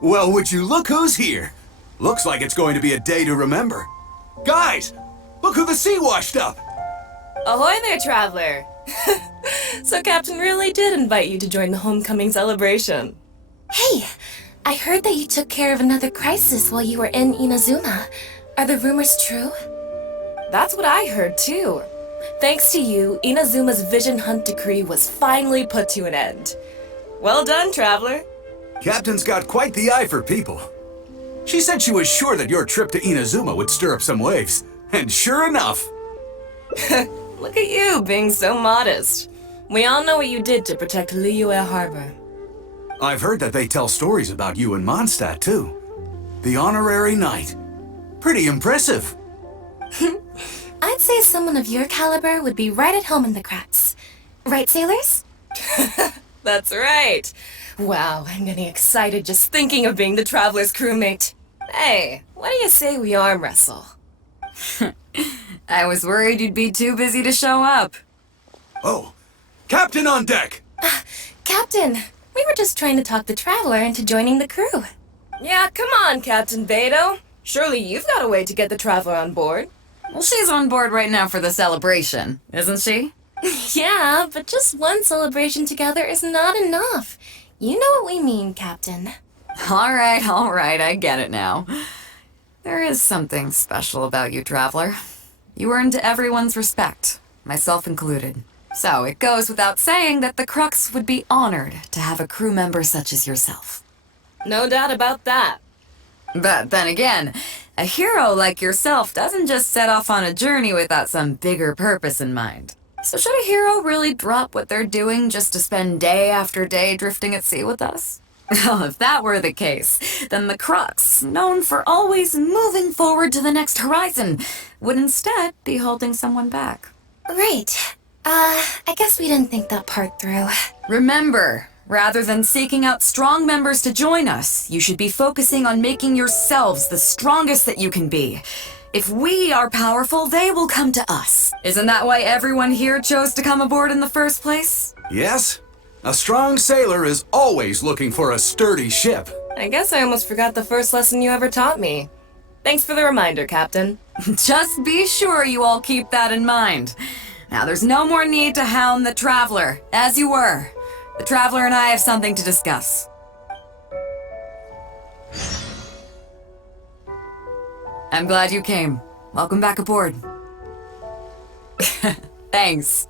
Well, would you look who's here? Looks like it's going to be a day to remember. Guys, look who the sea washed up! Ahoy there, traveler! So Captain really did invite you to join the homecoming celebration. Hey, I heard that you took care of another crisis while you were in Inazuma. Are the rumors true? That's what I heard too. Thanks to you, Inazuma's Vision Hunt decree was finally put to an end. Well done, traveler. Captain's got quite the eye for people. She said she was sure that your trip to Inazuma would stir up some waves. And sure enough... Look at you, being so modest. We all know what you did to protect Liyue Harbor. I've heard that they tell stories about you in Mondstadt, too. The honorary knight. Pretty impressive. I'd say someone of your caliber would be right at home in the Crux. Right, sailors? That's right. Wow, I'm getting excited just thinking of being the Traveler's crewmate. Hey, what do you say we arm wrestle? I was worried you'd be too busy to show up. Oh, Captain on deck! Captain, we were just trying to talk the Traveler into joining the crew. Yeah, come on, Captain Beidou. Surely you've got a way to get the Traveler on board. Well, she's on board right now for the celebration, isn't she? Yeah, but just one celebration together is not enough. You know what we mean, Captain. All right, I get it now. There is something special about you, Traveler. You earned everyone's respect, myself included. So it goes without saying that the Crux would be honored to have a crew member such as yourself. No doubt about that. But then again, a hero like yourself doesn't just set off on a journey without some bigger purpose in mind. So should a hero really drop what they're doing just to spend day after day drifting at sea with us? Well, if that were the case, then the Crux, known for always moving forward to the next horizon, would instead be holding someone back. Right. I guess we didn't think that part through. Remember, rather than seeking out strong members to join us, you should be focusing on making yourselves the strongest that you can be. If we are powerful, they will come to us. Isn't that why everyone here chose to come aboard in the first place? Yes? A strong sailor is always looking for a sturdy ship. I guess I almost forgot the first lesson you ever taught me. Thanks for the reminder, Captain. Just be sure you all keep that in mind. Now, there's no more need to hound the Traveler, as you were. The Traveler and I have something to discuss. I'm glad you came. Welcome back aboard. Thanks.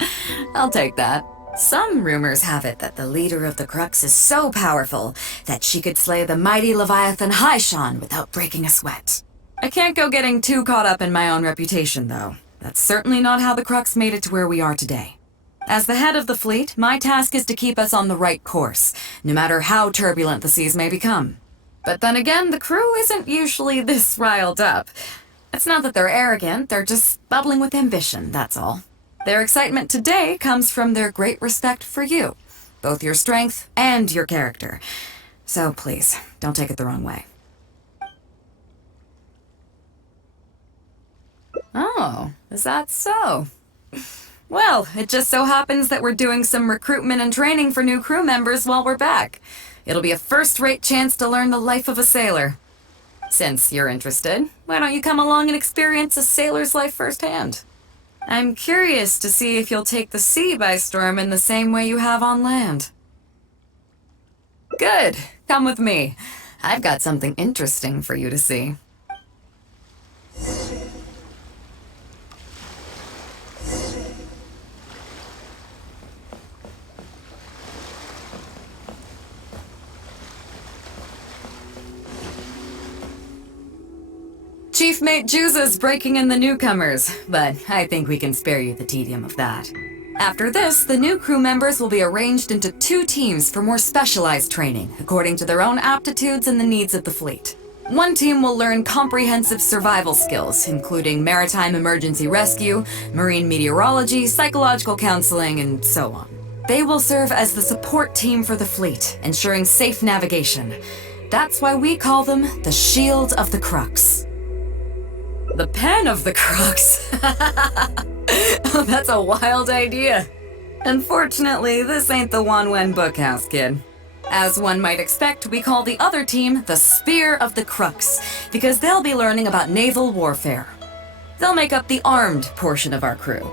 I'll take that. Some rumors have it that the leader of the Crux is so powerful that she could slay the mighty Leviathan Haishan without breaking a sweat. I can't go getting too caught up in my own reputation, though. That's certainly not how the Crux made it to where we are today. As the head of the fleet, my task is to keep us on the right course, no matter how turbulent the seas may become. But then again, the crew isn't usually this riled up. It's not that they're arrogant, they're just bubbling with ambition, that's all. Their excitement today comes from their great respect for you, both your strength and your character. So please, don't take it the wrong way. Oh, is that so? Well, it just so happens that we're doing some recruitment and training for new crew members while we're back. It'll be a first-rate chance to learn the life of a sailor. Since you're interested, why don't you come along and experience a sailor's life firsthand? I'm curious to see if you'll take the sea by storm in the same way you have on land. Good. Come with me. I've got something interesting for you to see. Chief Mate Juza's breaking in the newcomers, but I think we can spare you the tedium of that. After this, the new crew members will be arranged into 2 teams for more specialized training, according to their own aptitudes and the needs of the fleet. One team will learn comprehensive survival skills, including maritime emergency rescue, marine meteorology, psychological counseling, and so on. They will serve as the support team for the fleet, ensuring safe navigation. That's why we call them the Shield of the Crux. The pen of the Crux. Oh, that's a wild idea. Unfortunately, this ain't the Wanwen Bookhouse, kid. As one might expect, we call the other team the Spear of the Crux, because they'll be learning about naval warfare. They'll make up the armed portion of our crew.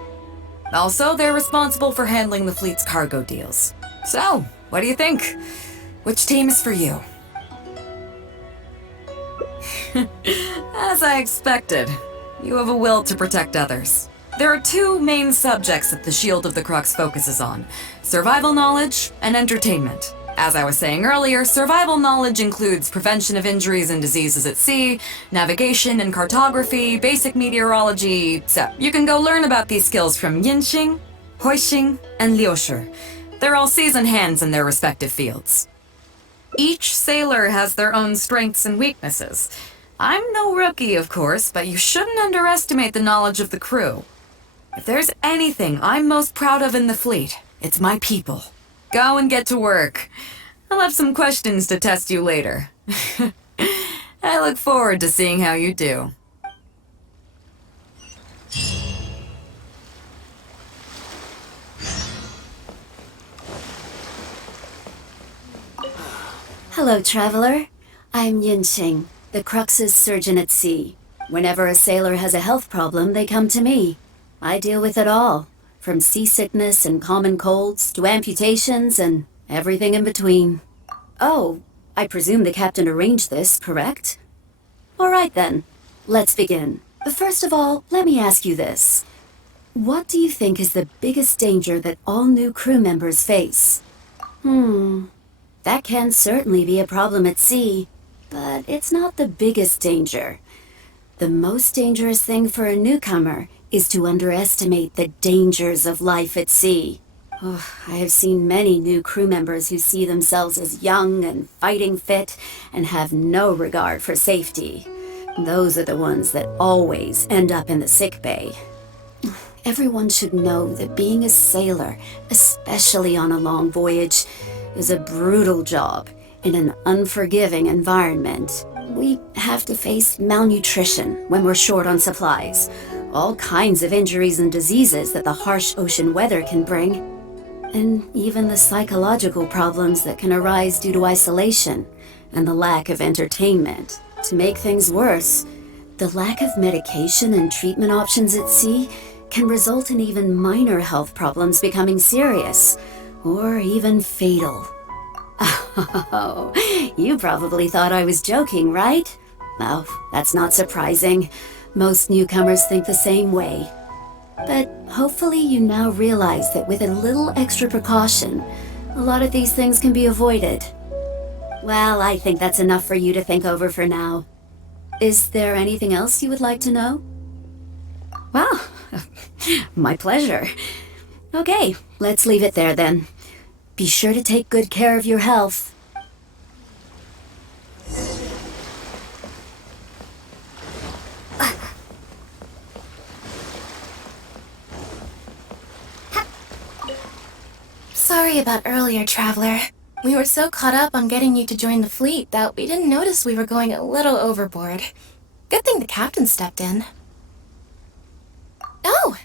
Also, they're responsible for handling the fleet's cargo deals. So, what do you think? Which team is for you? As I expected, you have a will to protect others. There are two main subjects that the Shield of the Crux focuses on: survival knowledge and entertainment. As I was saying earlier, survival knowledge includes prevention of injuries and diseases at sea, navigation and cartography, basic meteorology, so you can go learn about these skills from Yinxing, Huixing, and Liushi. They're all seasoned hands in their respective fields. Each sailor has their own strengths and weaknesses. I'm no rookie, of course, but you shouldn't underestimate the knowledge of the crew. If there's anything I'm most proud of in the fleet, it's my people. Go and get to work. I'll have some questions to test you later. I look forward to seeing how you do. Hello, traveler. I'm Yinxing, the Crux's surgeon at sea. Whenever a sailor has a health problem, they come to me. I deal with it all, from seasickness and common colds to amputations and everything in between. Oh, I presume the captain arranged this, correct? All right then, let's begin. But first of all, let me ask you this. What do you think is the biggest danger that all new crew members face? That can certainly be a problem at sea, but it's not the biggest danger. The most dangerous thing for a newcomer is to underestimate the dangers of life at sea. Oh, I have seen many new crew members who see themselves as young and fighting fit and have no regard for safety. Those are the ones that always end up in the sick bay. Everyone should know that being a sailor, especially on a long voyage, is a brutal job in an unforgiving environment. We have to face malnutrition when we're short on supplies, all kinds of injuries and diseases that the harsh ocean weather can bring, and even the psychological problems that can arise due to isolation and the lack of entertainment. To make things worse, the lack of medication and treatment options at sea can result in even minor health problems becoming serious, or even fatal. Oh, you probably thought I was joking, right? Oh, that's not surprising. Most newcomers think the same way. But hopefully you now realize that with a little extra precaution, a lot of these things can be avoided. Well, I think that's enough for you to think over for now. Is there anything else you would like to know? Well, my pleasure. Okay, let's leave it there then. Be sure to take good care of your health. Sorry about earlier, traveler. We were so caught up on getting you to join the fleet that we didn't notice we were going a little overboard. Good thing the captain stepped in. Oh!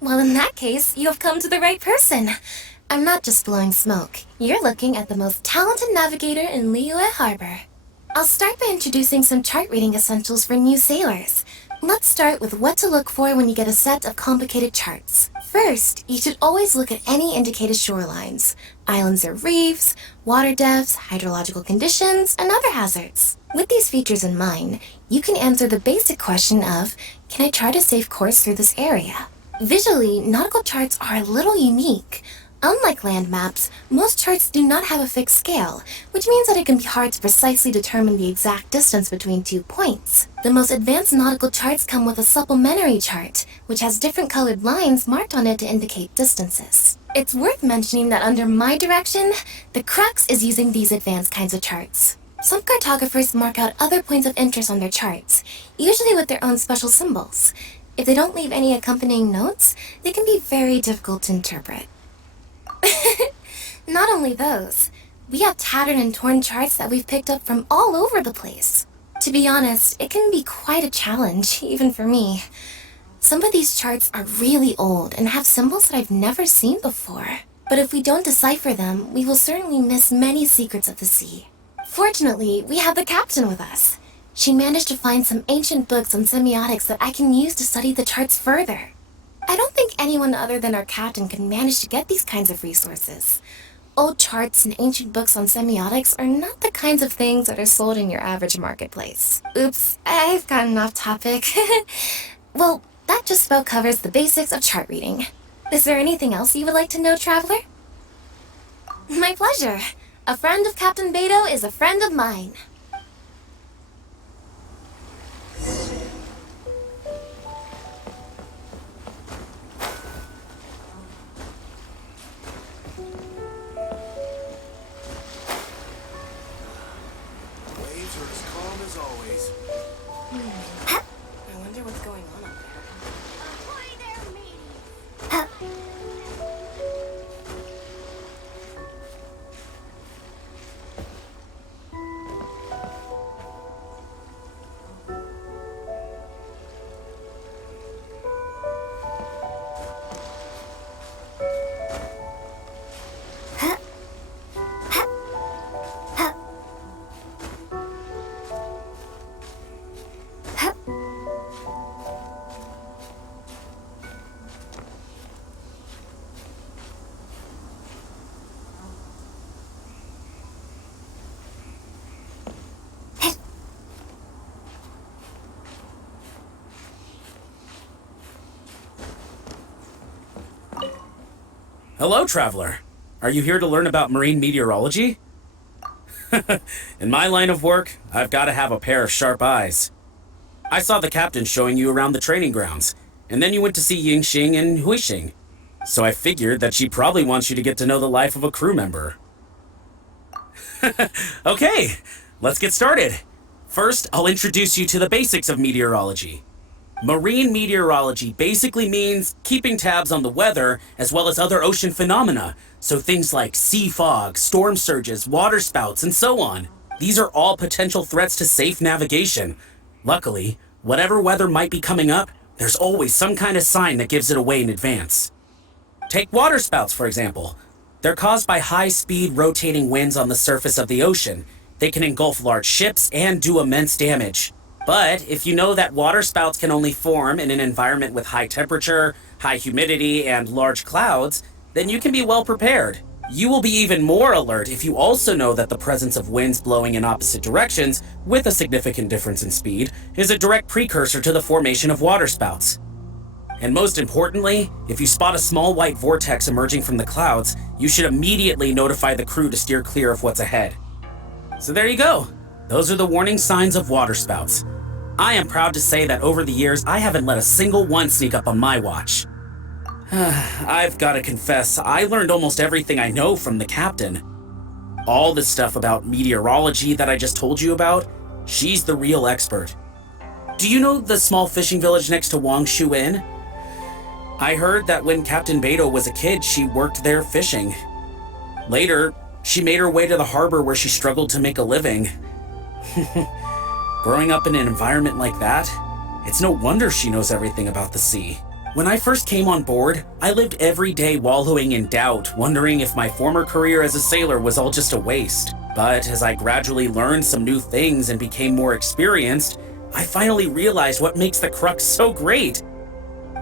Well, in that case, you have come to the right person. I'm not just blowing smoke. You're looking at the most talented navigator in Liyue Harbor. I'll start by introducing some chart reading essentials for new sailors. Let's start with what to look for when you get a set of complicated charts. First, you should always look at any indicated shorelines, islands or reefs, water depths, hydrological conditions, and other hazards. With these features in mind, you can answer the basic question of, can I chart a safe course through this area? Visually, nautical charts are a little unique. Unlike land maps, most charts do not have a fixed scale, which means that it can be hard to precisely determine the exact distance between 2 points. The most advanced nautical charts come with a supplementary chart, which has different colored lines marked on it to indicate distances. It's worth mentioning that under my direction, the Crux is using these advanced kinds of charts. Some cartographers mark out other points of interest on their charts, usually with their own special symbols. If they don't leave any accompanying notes, they can be very difficult to interpret. Not only those, we have tattered and torn charts that we've picked up from all over the place. To be honest, it can be quite a challenge, even for me. Some of these charts are really old and have symbols that I've never seen before. But if we don't decipher them, we will certainly miss many secrets of the sea. Fortunately, we have the captain with us. She managed to find some ancient books on semiotics that I can use to study the charts further. I don't think anyone other than our captain can manage to get these kinds of resources. Old charts and ancient books on semiotics are not the kinds of things that are sold in your average marketplace. Oops, I've gotten off topic. Well, that just about covers the basics of chart reading. Is there anything else you would like to know, Traveler? My pleasure. A friend of Captain Beidou is a friend of mine. Waves are as calm as always. I wonder what's going on up there. Hello, Traveler. Are you here to learn about marine meteorology? In my line of work, I've got to have a pair of sharp eyes. I saw the captain showing you around the training grounds, and then you went to see Yingxing and Huixing. So I figured that she probably wants you to get to know the life of a crew member. Okay, let's get started. First, I'll introduce you to the basics of meteorology. Marine meteorology basically means keeping tabs on the weather as well as other ocean phenomena, so things like sea fog, storm surges, water spouts, and so on. These are all potential threats to safe navigation. Luckily, whatever weather might be coming up, there's always some kind of sign that gives it away in advance. Take water spouts, for example. They're caused by high-speed rotating winds on the surface of the ocean. They can engulf large ships and do immense damage. But if you know that water spouts can only form in an environment with high temperature, high humidity, and large clouds, then you can be well prepared. You will be even more alert if you also know that the presence of winds blowing in opposite directions, with a significant difference in speed, is a direct precursor to the formation of water spouts. And most importantly, if you spot a small white vortex emerging from the clouds, you should immediately notify the crew to steer clear of what's ahead. So there you go. Those are the warning signs of water spouts. I am proud to say that over the years, I haven't let a single one sneak up on my watch. I've got to confess, I learned almost everything I know from the captain. All the stuff about meteorology that I just told you about, she's the real expert. Do you know the small fishing village next to Wangshu Inn? I heard that when Captain Beidou was a kid, she worked there fishing. Later, she made her way to the harbor where she struggled to make a living. Growing up in an environment like that, it's no wonder she knows everything about the sea. When I first came on board, I lived every day wallowing in doubt, wondering if my former career as a sailor was all just a waste. But as I gradually learned some new things and became more experienced, I finally realized what makes the Crux so great.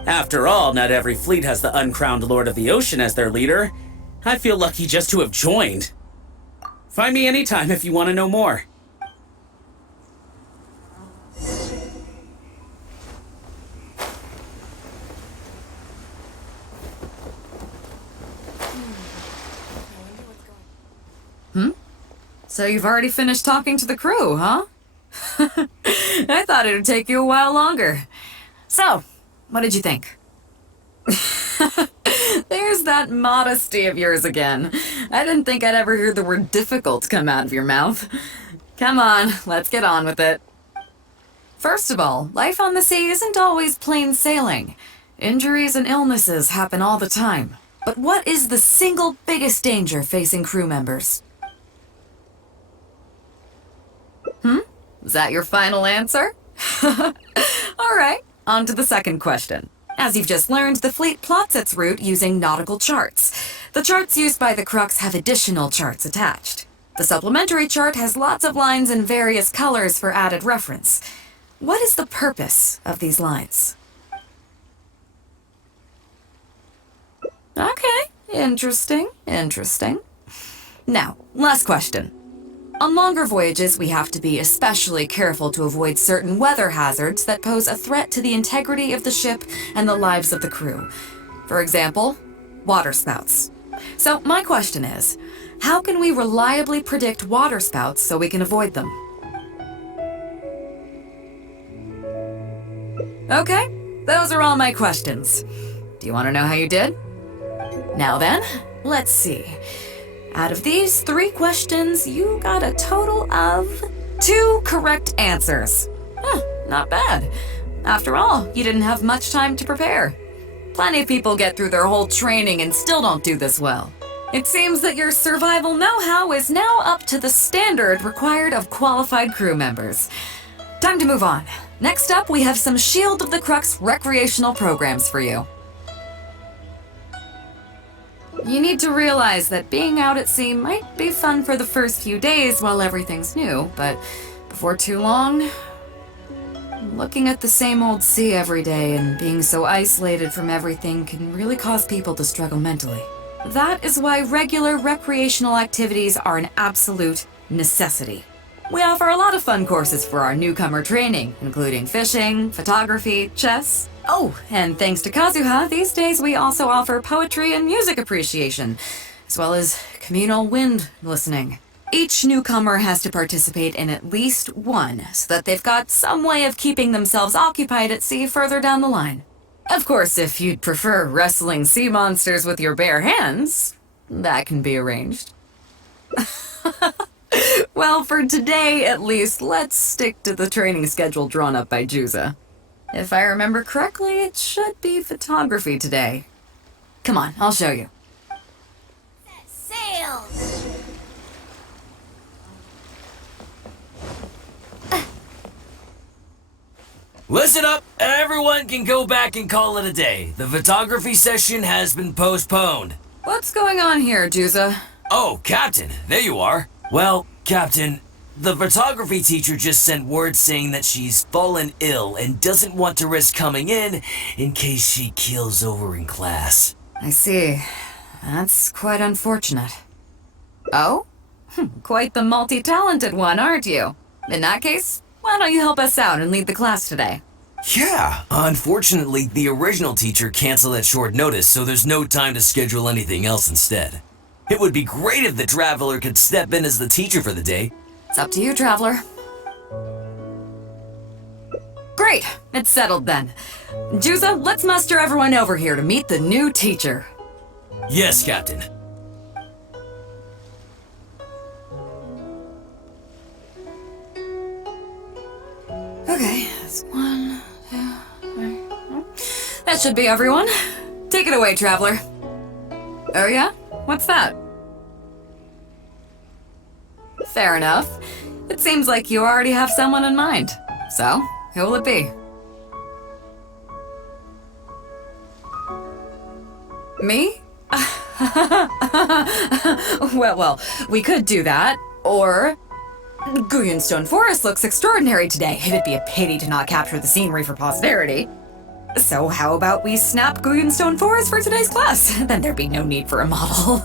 After all, not every fleet has the uncrowned Lord of the Ocean as their leader. I feel lucky just to have joined. Find me anytime if you want to know more. So you've already finished talking to the crew, huh? I thought it would take you a while longer. So, what did you think? There's that modesty of yours again. I didn't think I'd ever hear the word difficult come out of your mouth. Come on, let's get on with it. First of all, life on the sea isn't always plain sailing. Injuries and illnesses happen all the time. But what is the single biggest danger facing crew members? Is that your final answer? All right, on to the second question. As you've just learned, the fleet plots its route using nautical charts. The charts used by the Crux have additional charts attached. The supplementary chart has lots of lines in various colors for added reference. What is the purpose of these lines? Okay, interesting. Now, last question. On longer voyages, we have to be especially careful to avoid certain weather hazards that pose a threat to the integrity of the ship and the lives of the crew. For example, waterspouts. So my question is, how can we reliably predict waterspouts so we can avoid them? Okay, those are all my questions. Do you want to know how you did? Now then, let's see. Out of these 3 questions, you got a total of 2 correct answers. Not bad. After all, you didn't have much time to prepare. Plenty of people get through their whole training and still don't do this well. It seems that your survival know-how is now up to the standard required of qualified crew members. Time to move on. Next up, we have some Shield of the Crux recreational programs for you. You need to realize that being out at sea might be fun for the first few days while everything's new, but before too long, looking at the same old sea every day and being so isolated from everything can really cause people to struggle mentally. That is why regular recreational activities are an absolute necessity. We offer a lot of fun courses for our newcomer training, including fishing, photography, chess. Oh, and thanks to Kazuha, these days we also offer poetry and music appreciation, as well as communal wind listening. Each newcomer has to participate in at least one, so that they've got some way of keeping themselves occupied at sea further down the line. Of course, if you'd prefer wrestling sea monsters with your bare hands, that can be arranged. Well, for today at least, let's stick to the training schedule drawn up by Juza. If I remember correctly, it should be photography today. Come on, I'll show you. Sail! Listen up, everyone can go back and call it a day. The photography session has been postponed. What's going on here, Juza? Oh, Captain, there you are. Well, Captain, the photography teacher just sent word saying that she's fallen ill and doesn't want to risk coming in case she keels over in class. I see. That's quite unfortunate. Oh? Quite the multi-talented one, aren't you? In that case, why don't you help us out and lead the class today? Yeah, unfortunately, the original teacher canceled at short notice, so there's no time to schedule anything else instead. It would be great if the Traveler could step in as the teacher for the day. It's up to you, Traveler. Great, it's settled then. Juza, let's muster everyone over here to meet the new teacher. Yes, Captain. Okay, that's 1, 2, 3, 4. That should be everyone. Take it away, Traveler. Oh yeah? What's that? Fair enough. It seems like you already have someone in mind. So, who will it be? Me? Well, we could do that. Or, Guyun Stone Forest looks extraordinary today. It'd be a pity to not capture the scenery for posterity. So how about we snap Guyun Stone Forest for today's class? Then there'd be no need for a model.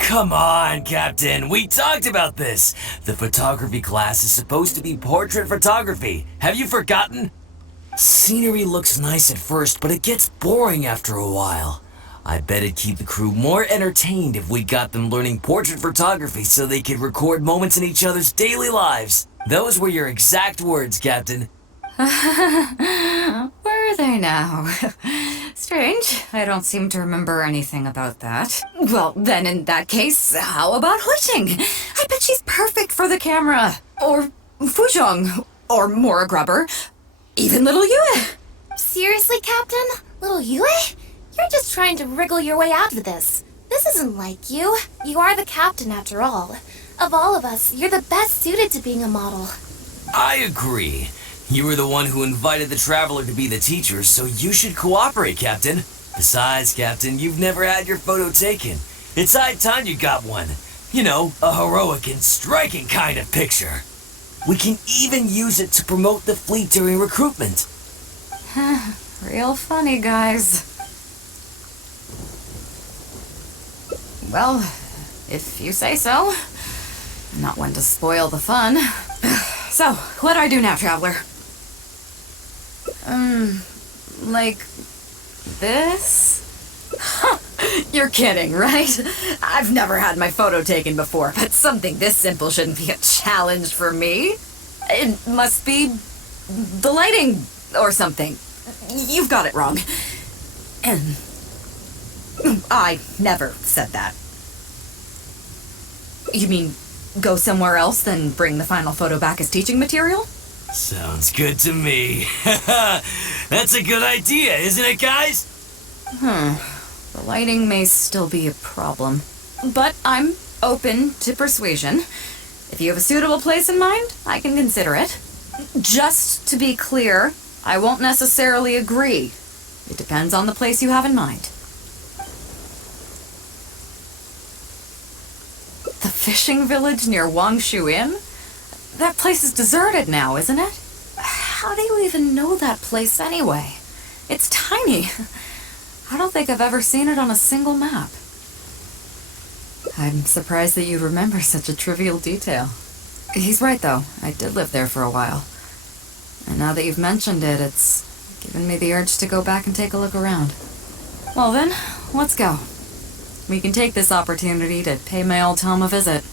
Come on, Captain, we talked about this. The photography class is supposed to be portrait photography. Have you forgotten? Scenery looks nice at first, but it gets boring after a while. I bet it'd keep the crew more entertained if we got them learning portrait photography so they could record moments in each other's daily lives. Those were your exact words, Captain. Were they now? Strange. I don't seem to remember anything about that. Well, then in that case, how about Huiching? I bet she's perfect for the camera. Or Fuzhong. Or Mora Grubber. Even little Yue. Seriously, Captain? Little Yue? You're just trying to wriggle your way out of this. This isn't like you. You are the captain after all. Of all of us, you're the best suited to being a model. I agree. You were the one who invited the Traveler to be the teacher, so you should cooperate, Captain. Besides, Captain, you've never had your photo taken. It's high time you got one. You know, a heroic and striking kind of picture. We can even use it to promote the fleet during recruitment. Real funny, guys. Well, if you say so. I'm not one to spoil the fun. So, what do I do now, Traveler? Like this? You're kidding, right? I've never had my photo taken before, but something this simple shouldn't be a challenge for me. It must be the lighting or something. You've got it wrong. And I never said that. You mean go somewhere else, then bring the final photo back as teaching material? Sounds good to me. That's a good idea, isn't it, guys? The lighting may still be a problem, but I'm open to persuasion. If you have a suitable place in mind, I can consider it. Just to be clear, I won't necessarily agree. It depends on the place you have in mind. The fishing village near Wangshu Inn? That place is deserted now, isn't it? How do you even know that place anyway? It's tiny. I don't think I've ever seen it on a single map. I'm surprised that you remember such a trivial detail. He's right, though. I did live there for a while. And now that you've mentioned it, it's given me the urge to go back and take a look around. Well then, let's go. We can take this opportunity to pay my old home a visit.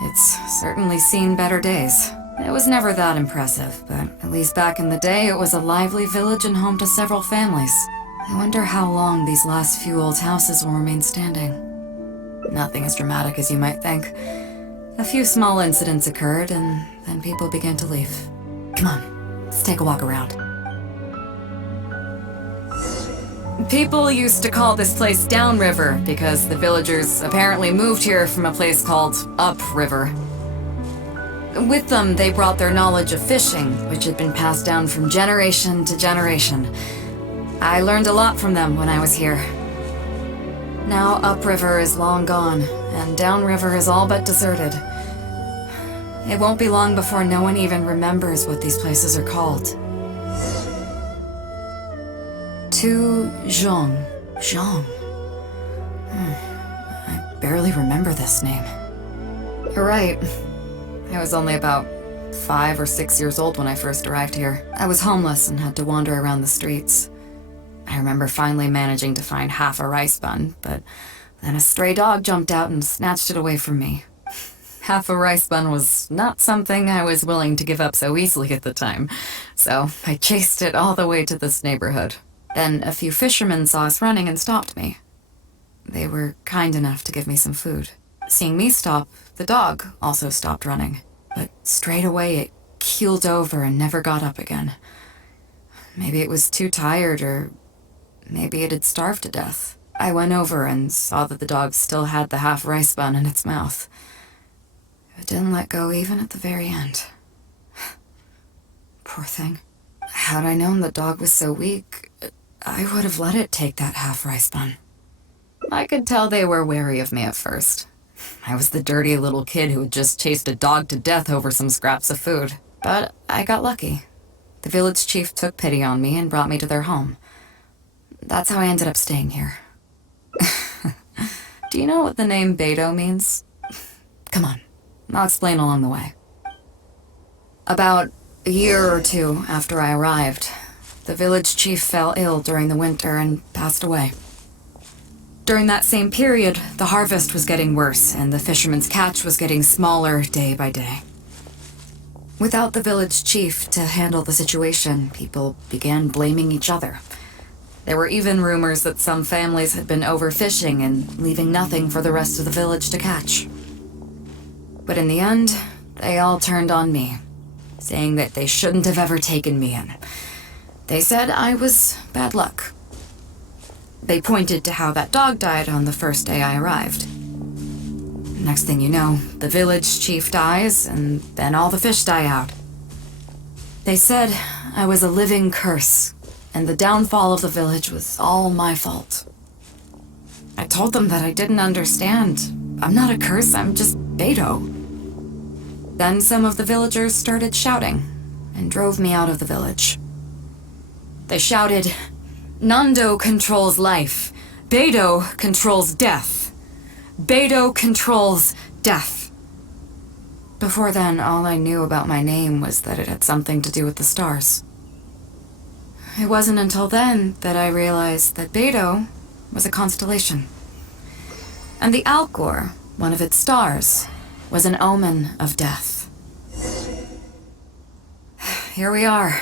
It's certainly seen better days. It was never that impressive, but at least back in the day, it was a lively village and home to several families. I wonder how long these last few old houses will remain standing. Nothing as dramatic as you might think. A few small incidents occurred, and then people began to leave. Come on, let's take a walk around. People used to call this place Downriver because the villagers apparently moved here from a place called Upriver. With them, they brought their knowledge of fishing, which had been passed down from generation to generation. I learned a lot from them when I was here. Now Upriver is long gone, and Downriver is all but deserted. It won't be long before no one even remembers what these places are called. To Zhong. Zhong. I barely remember this name. You're right. I was only about 5 or 6 years old when I first arrived here. I was homeless and had to wander around the streets. I remember finally managing to find half a rice bun, but then a stray dog jumped out and snatched it away from me. Half a rice bun was not something I was willing to give up so easily at the time, so I chased it all the way to this neighborhood. Then a few fishermen saw us running and stopped me. They were kind enough to give me some food. Seeing me stop, the dog also stopped running, but straight away it keeled over and never got up again. Maybe it was too tired, or maybe it had starved to death. I went over and saw that the dog still had the half rice bun in its mouth. It didn't let go even at the very end. Poor thing. Had I known the dog was so weak, I would have let it take that half rice bun. I could tell they were wary of me at first. I was the dirty little kid who had just chased a dog to death over some scraps of food. But I got lucky. The village chief took pity on me and brought me to their home. That's how I ended up staying here. Do you know what the name Beidou means? Come on, I'll explain along the way. About a year or two after I arrived, the village chief fell ill during the winter and passed away. During that same period, the harvest was getting worse and the fishermen's catch was getting smaller day by day. Without the village chief to handle the situation, people began blaming each other. There were even rumors that some families had been overfishing and leaving nothing for the rest of the village to catch. But in the end, they all turned on me, saying that they shouldn't have ever taken me in. They said I was bad luck. They pointed to how that dog died on the first day I arrived. Next thing you know, the village chief dies, and then all the fish die out. They said I was a living curse, and the downfall of the village was all my fault. I told them that I didn't understand. I'm not a curse, I'm just Beidou. Then some of the villagers started shouting, and drove me out of the village. They shouted, "Nando controls life. Beidou controls death. Beidou controls death." Before then, all I knew about my name was that it had something to do with the stars. It wasn't until then that I realized that Beidou was a constellation. And the Alcor, one of its stars, was an omen of death. Here we are.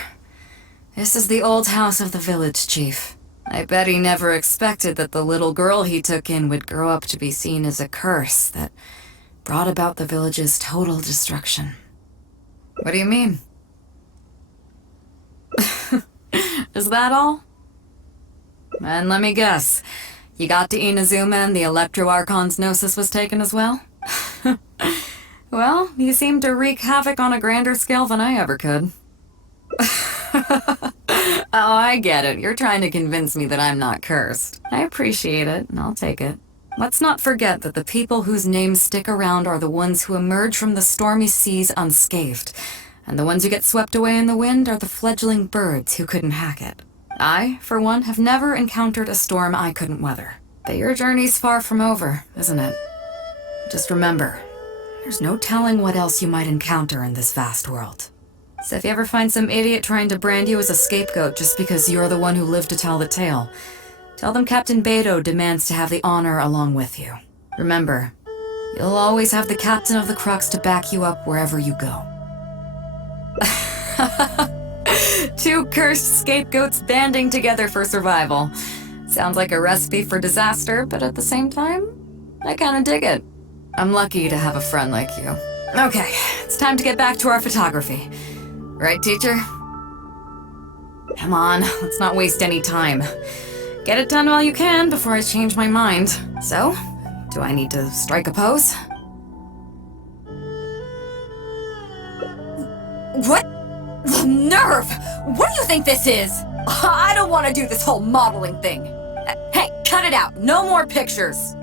This is the old house of the village chief. I bet he never expected that the little girl he took in would grow up to be seen as a curse that brought about the village's total destruction. What do you mean? Is that all? And let me guess, you got to Inazuma and the Electro Archon's Gnosis was taken as well? Well, you seem to wreak havoc on a grander scale than I ever could. Oh, I get it. You're trying to convince me that I'm not cursed. I appreciate it, and I'll take it. Let's not forget that the people whose names stick around are the ones who emerge from the stormy seas unscathed, and the ones who get swept away in the wind are the fledgling birds who couldn't hack it. I, for one, have never encountered a storm I couldn't weather. But your journey's far from over, isn't it? Just remember, there's no telling what else you might encounter in this vast world. So if you ever find some idiot trying to brand you as a scapegoat just because you're the one who lived to tell the tale, tell them Captain Beidou demands to have the honor along with you. Remember, you'll always have the captain of the Crux to back you up wherever you go. Two cursed scapegoats banding together for survival. Sounds like a recipe for disaster, but at the same time, I kinda dig it. I'm lucky to have a friend like you. Okay, it's time to get back to our photography. Right, teacher? Come on, let's not waste any time. Get it done while you can before I change my mind. So, do I need to strike a pose? What? The nerve! What do you think this is? I don't want to do this whole modeling thing. Hey, cut it out. No more pictures.